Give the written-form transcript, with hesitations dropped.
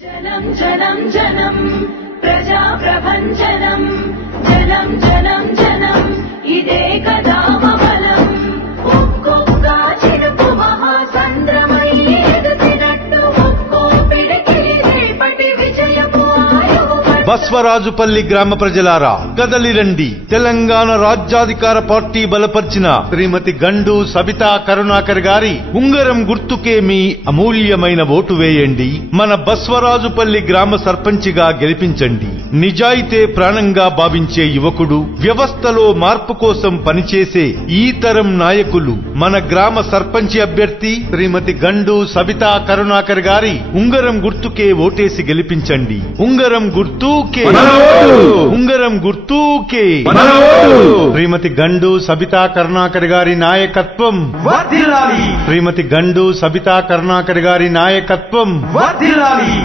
జనం జనం జనం ప్రజా ప్రభంజనం జనం జనం జనం ఇదే కదా బలం ఒక్కొక్క చిరుపు మహాసంద్రమై ఎదుగుతున్నట్టు ఒక్కో పిడికిలి రేపటి విజయపు ఆయువు. బస్వరాజుపల్లి గ్రామ ప్రజలారా కదలిరండి. తెలంగాణ రాజ్యాధికార పార్టీ బలపర్చిన శ్రీమతి గండు సబితా కరుణాకర్ గారి ఉంగరం గుర్తుకే మీ అమూల్యమైన ఓటు వేయండి. మన బస్వరాజుపల్లి గ్రామ సర్పంచిగా గెలిపించండి. నిజాయితే ప్రాణంగా భావించే యువకుడు, వ్యవస్థలో మార్పు కోసం పనిచేసే ఈ తరం నాయకులు మన గ్రామ సర్పంచి అభ్యర్థి శ్రీమతి గండు సబితా కరుణాకర్ గారి ఉంగరం గుర్తుకే ఓటేసి గెలిపించండి. ఉంగరం గుర్తుకే ఉంగరం గుర్తుకే శ్రీమతి గండు సబితా కరుణాకర్ గారి నాయకత్వం వర్ధిల్లాలి. శ్రీమతి గండు సబితా కరుణాకర్ గారి నాయకత్వం వర్ధిల్లాలి.